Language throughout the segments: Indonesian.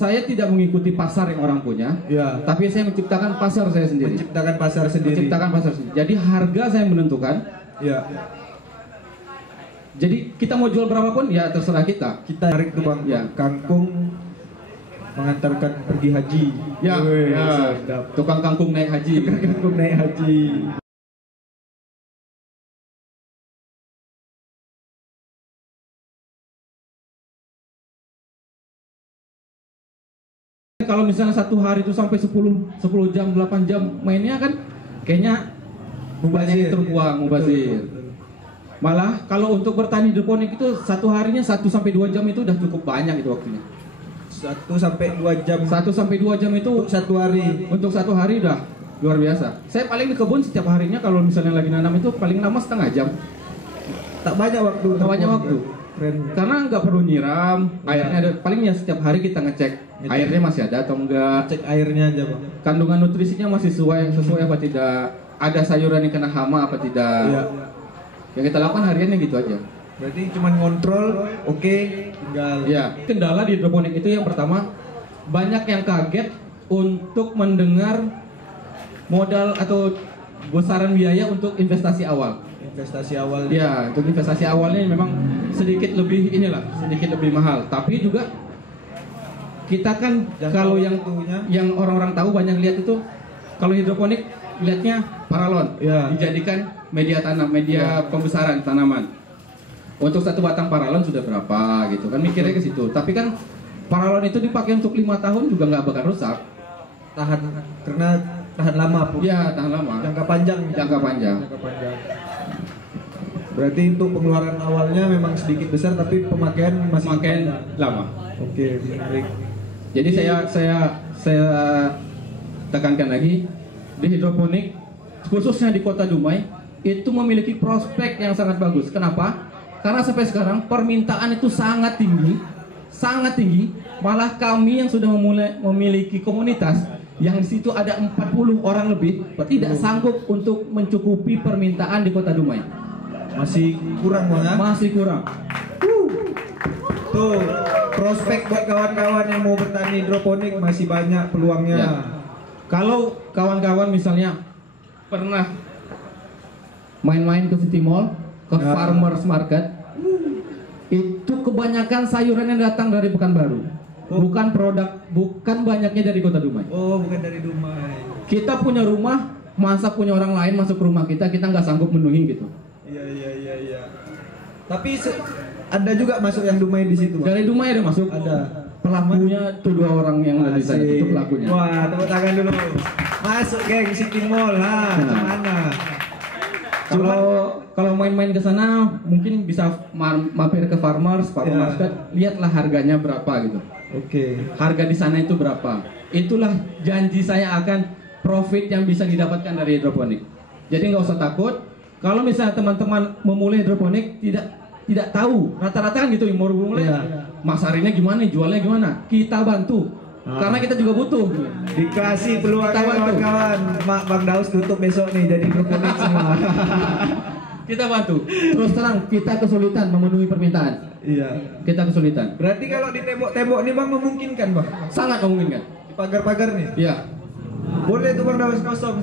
Saya tidak mengikuti pasar yang orang punya, Ya. tapi saya menciptakan pasar saya sendiri. Menciptakan pasar sendiri. Menciptakan pasar sendiri. Jadi harga saya menentukan. Ya. Jadi kita mau jual berapapun ya terserah kita. Kita tarik tuh bang. Ya. Kangkung mengantarkan pergi haji. Ya, Wih, ya. sedap. Tukang kangkung naik haji. Kangkung naik haji. Kalau misalnya satu hari itu sampai 10 jam, 8 jam mainnya kan kayaknya banyak yang terbuang, mubazir. Malah kalau untuk bertani hidroponik itu satu harinya 1 sampai 2 jam itu udah cukup banyak itu waktunya. 1 sampai 2 jam. 1 sampai 2 jam itu Untuk satu hari. Untuk satu hari udah luar biasa. Saya paling di kebun setiap harinya kalau misalnya lagi nanam itu paling lama setengah jam. Tak banyak waktu. Tak banyak waktu. Keren. Karena nggak perlu nyiram, airnya ada. Palingnya setiap hari kita ngecek airnya masih ada atau enggak, Cek airnya aja bang. kandungan nutrisinya masih sesuai apa tidak, ada sayuran yang kena hama apa tidak. Iya. Yang kita lakukan hariannya gitu aja. Berarti cuma ngontrol, oke, tinggal. Ya, kendala di hidroponik itu yang pertama banyak yang kaget untuk mendengar modal atau besaran biaya untuk investasi awal. Investasi awal. Ya, untuk investasi awalnya memang sedikit lebih sedikit lebih mahal. Tapi juga kita kan Jangka kalau waktunya. yang orang-orang tahu banyak lihat itu kalau hidroponik lihatnya paralon, Ya. dijadikan media tanam, media pembesaran tanaman. Untuk satu batang paralon sudah berapa gitu kan mikirnya ke situ. Tapi kan paralon itu dipakai untuk 5 tahun juga nggak bakal rusak. Tahan, karena tahan lama pun. Ya, tahan lama. Jangka panjang. Jangka panjang. Jangka panjang. Berarti untuk pengeluaran awalnya memang sedikit besar, tapi pemakaian masih Makin panjang. lama. Oke, menarik. Jadi saya tekankan lagi di hidroponik khususnya di Kota Dumai itu memiliki prospek yang sangat bagus. Kenapa? Karena sampai sekarang permintaan itu sangat tinggi. Malah kami yang sudah memiliki komunitas yang di situ ada 40 orang lebih tidak sanggup untuk mencukupi permintaan di Kota Dumai. Masih kurang bang ya? Masih kurang. Tuh, prospek buat kawan-kawan yang mau bertani hidroponik masih banyak peluangnya. Ya. Kalau kawan-kawan misalnya pernah main-main ke City Mall, ke Ya. Farmers Market, itu kebanyakan sayuran yang datang dari Pekanbaru. Bukan banyaknya dari Kota Dumai. Oh, bukan dari Dumai. Kita punya rumah, masa punya orang lain masuk ke rumah kita nggak sanggup menuhin gitu. Iya. Tapi ada juga masuk yang Dumai di situ, Bang? Dari Dumai ada masuk. Ada. Pelakunya tuh 2 orang yang ada di sana, Asik. itu pelakunya. Wah, tepuk tangan dulu. Masuk geng City Mall, kemana? Kalau main-main ke sana mungkin bisa mampir ke Farmers Ya. Market, lihatlah harganya berapa gitu. Oke. Harga di sana itu berapa? Itulah janji saya akan profit yang bisa didapatkan dari hidroponik. Jadi nggak usah takut. Kalau misalnya teman-teman memulai hidroponik tidak tahu, rata-rata kan gitu yang mau mulai, Ya. masarinnya gimana, jualnya gimana, kita bantu. Karena kita juga butuh. Dikasih peluang Kita bantu. kawan-kawan. Mak Bang Daus tutup besok nih jadi hidroponik semua. Kita bantu. Terus terang kita kesulitan memenuhi permintaan. Iya. Kita kesulitan. Berarti kalau di tembok-tembok nih Bang memungkinkan, Bang? Sangat memungkinkan. Di pagar-pagar nih. Iya. Boleh tuh Bang Daus kosong.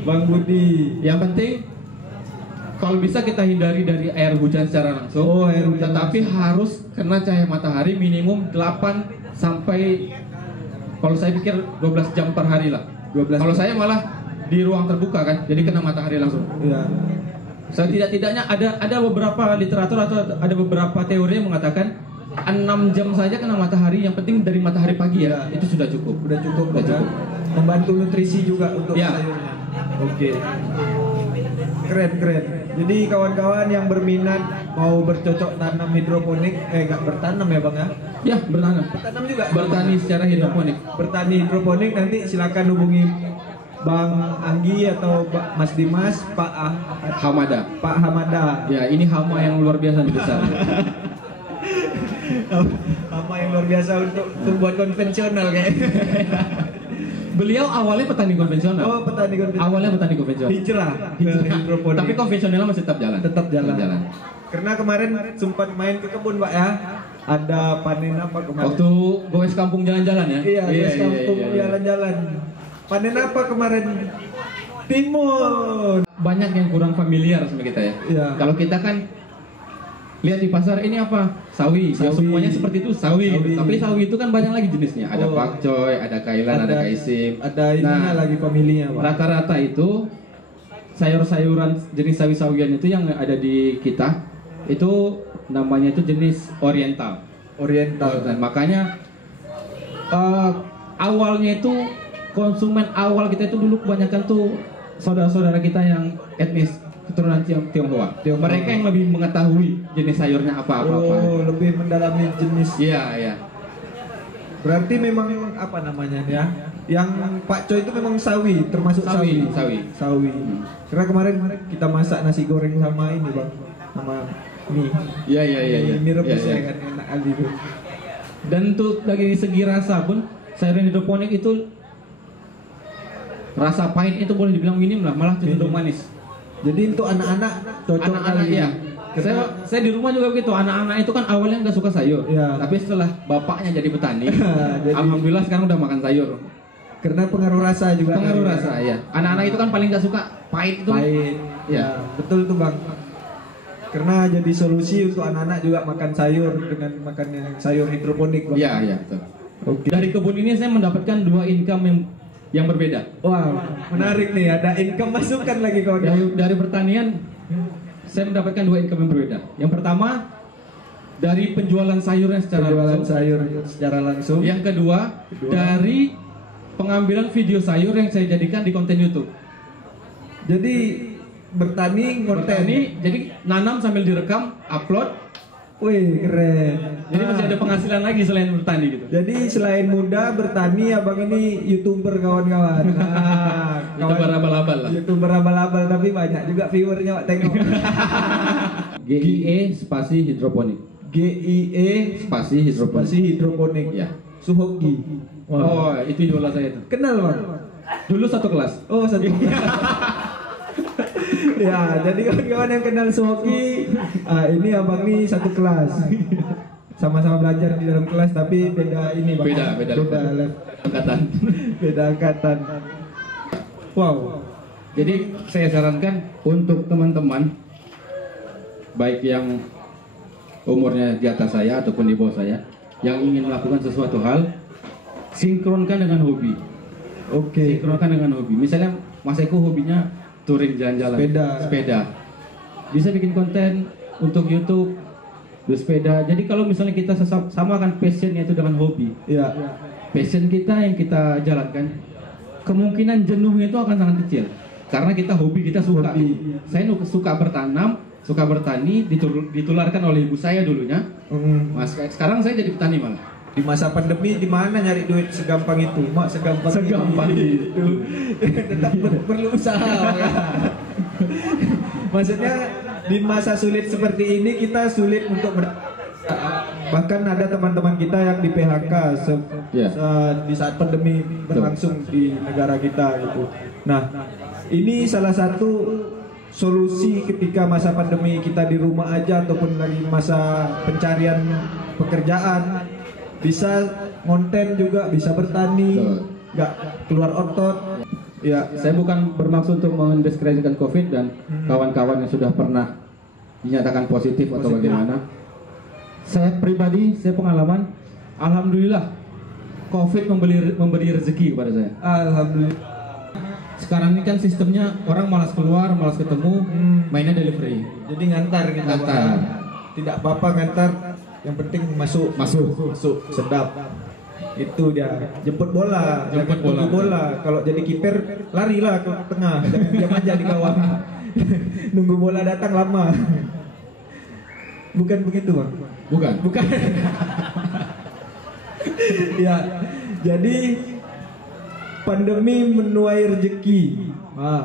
Bang Budi. Yang penting kalau bisa kita hindari dari air hujan secara langsung. Oh, air hujan Tetapi harus kena cahaya matahari minimum 8 sampai kalau saya pikir 12 jam per hari lah. 12. Kalau saya malah di ruang terbuka kan, jadi kena matahari langsung. Iya. Setidak-tidaknya ada beberapa literatur atau ada beberapa teori yang mengatakan 6 jam saja kena matahari, yang penting dari matahari pagi ya, itu sudah cukup. Udah cukup, Udah Bang, cukup. ya? Membantu nutrisi juga untuk Ya. sayurnya. Oke. Keren. Jadi kawan-kawan yang berminat mau bercocok tanam hidroponik, nggak bertanam ya Bang ya? Ya, bertanam. Bertanam juga. Bertani secara hidroponik. Bertani hidroponik nanti silakan hubungi Bang Anggi atau Mas Dimas, Pak Hamada. Pak Hamada. Ya, ini hama yang luar biasa nih besar. Hama yang luar biasa untuk tumbuhan konvensional kayak. Beliau awalnya petani konvensional. Oh, petani konvensional. Awalnya petani konvensional. Hijrah ke hidroponik. Tapi konvensional masih tetap jalan. Tetap jalan. Karena kemarin sempat main ke kebun Pak ya. Ada panen apa kemarin? Waktu goes kampung jalan-jalan ya? Iya, goes kampung jalan-jalan. Panen apa kemarin? Timun. Banyak yang kurang familiar sama kita ya. Iya. Kalau kita kan lihat di pasar ini apa? Sawi. Ya, Sawi. semuanya seperti itu sawi. Sawi. Tapi sawi itu kan banyak lagi jenisnya. Ada Oh. pakcoy, ada kailan, ada kaisim. Ada ininya lagi familinya, Pak. Rata-rata itu sayur-sayuran jenis sawi-sawian itu yang ada di kita itu namanya itu jenis oriental. Oriental. Dan makanya awalnya itu konsumen awal kita itu dulu kebanyakan tuh saudara-saudara kita yang etnis keturunan Tionghoa. Mereka yang lebih mengetahui jenis sayurnya apa-apa. Oh, lebih mendalami jenis. Iya, iya. Berarti memang apa namanya ya? Yang Pak Coy itu memang sawi, termasuk sawi. Sawi. Karena kemarin kita masak nasi goreng sama ini, Bang. Sama mie. Iya. Mie rebus Iya, ya iya. kan enak kali itu. Dan untuk dari segi rasa pun sayuran hidroponik itu rasa pahit itu boleh dibilang minim lah, malah cenderung manis. Jadi untuk anak-anak cocok Anak-anak kali. ya. Saya di rumah juga begitu. Anak-anak itu kan awalnya nggak suka sayur, Iya. tapi setelah bapaknya jadi petani, Jadi- alhamdulillah sekarang udah makan sayur. Karena pengaruh rasa juga. Pengaruh kali rasa ya. Anak-anak itu kan paling nggak suka pahit itu. Pahit. Ya. Ya, betul tuh, Bang. Karena jadi solusi untuk anak-anak juga makan sayur dengan makan yang sayur hidroponik, Bang. Iya, betul. Oke. Dari kebun ini saya mendapatkan 2 income yang berbeda. Wow, menarik nih, ada income masukan lagi kawan-kawan. Dari pertanian saya mendapatkan 2 income yang berbeda. Yang pertama dari penjualan sayurnya secara Penjualan langsung. sayur secara langsung. Yang kedua dari pengambilan video sayur yang saya jadikan di konten YouTube. Jadi bertani konten. Bertani, jadi nanam sambil direkam, upload. Wih, keren. Jadi masih ada penghasilan lagi selain bertani gitu. Jadi selain muda bertani, abang ini YouTuber kawan-kawan. Nah, YouTuber abal-abal lah. YouTuber abal-abal tapi banyak juga viewernya, Pak, tengok. GIE spasi hidroponik. GIE Spasi hidroponik. spasi hidroponik. Ya. Suhoki. Oh, itu idola saya tuh. Kenal, Bang? Dulu satu kelas. Oh, satu. Ya, jadi kawan-kawan yang kenal Suhoki, ini abang nih satu kelas. Sama-sama belajar di dalam kelas tapi beda ini, Bang. Beda level. angkatan. Beda angkatan. Wow. Jadi saya sarankan untuk teman-teman baik yang umurnya di atas saya ataupun di bawah saya yang ingin melakukan sesuatu hal, sinkronkan dengan hobi. Oke. Sinkronkan dengan hobi. Misalnya Mas Eko hobinya touring jalan-jalan, sepeda. Bisa bikin konten untuk YouTube bersepeda. Jadi kalau misalnya kita samakan passionnya itu dengan hobi, Ya. passion kita yang kita jalankan, kemungkinan jenuhnya itu akan sangat kecil. Karena kita hobi, kita suka. Hobi. Saya suka bertanam, suka bertani, ditularkan oleh ibu saya dulunya. Mas, sekarang saya jadi petani malah. Di masa pandemi di mana nyari duit segampang itu? Mak segampang itu. Tetap perlu usaha ya. Maksudnya di masa sulit seperti ini kita sulit untuk bahkan ada teman-teman kita yang di PHK di saat pandemi berlangsung di negara kita gitu. Nah, ini salah satu solusi ketika masa pandemi kita di rumah aja ataupun lagi masa pencarian pekerjaan, bisa konten juga, bisa bertani, nggak keluar otot. Ya, Saya bukan bermaksud untuk mendiskreditkan COVID dan kawan-kawan yang sudah pernah dinyatakan positif atau bagaimana. Saya pribadi, saya pengalaman, alhamdulillah COVID memberi rezeki kepada saya. alhamdulillah. Sekarang ini kan sistemnya orang malas keluar, malas ketemu, mainnya delivery. Jadi ngantar kita. Ngantar. Tidak apa-apa ngantar, yang penting masuk sedap. Itu dia, jemput bola. Jemput Jangan tunggu bola. Kalau jadi kiper larilah ke tengah, jangan diam aja di gawang. Nunggu bola datang lama. Bukan begitu, Bang? Bukan. Ya, jadi pandemi menuai rezeki.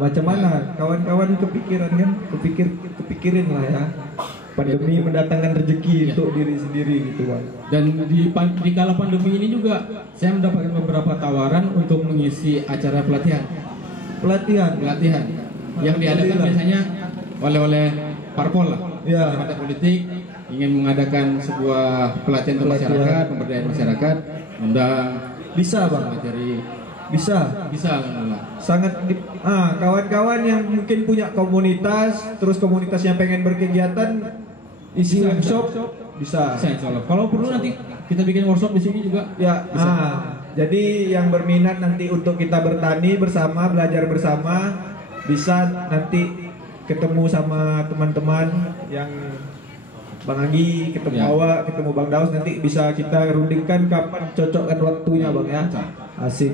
Macam mana? Kawan-kawan kepikiran kan? Kepikirin lah ya. Pandemi mendatangkan rezeki untuk diri sendiri gitu, Bang. Dan di kala pandemi ini juga saya mendapatkan beberapa tawaran untuk mengisi acara pelatihan yang diadakan biasanya oleh parpol lah, Ya. partai politik ingin mengadakan sebuah pelatihan untuk masyarakat, pemberdayaan masyarakat, undang Bisa bang, materi bisa. alhamdulillah. Sangat kawan-kawan yang mungkin punya komunitas, terus komunitasnya pengen berkegiatan, isi workshop bisa. Bisa insya Allah. Kalau perlu nanti kita bikin workshop di sini juga. Ya, jadi yang berminat nanti untuk kita bertani bersama, belajar bersama, bisa nanti ketemu sama teman-teman yang Bang Agi, ketemu Awak, ketemu Bang Daus, nanti bisa kita rundingkan kapan cocokkan waktunya Bang ya. Asik.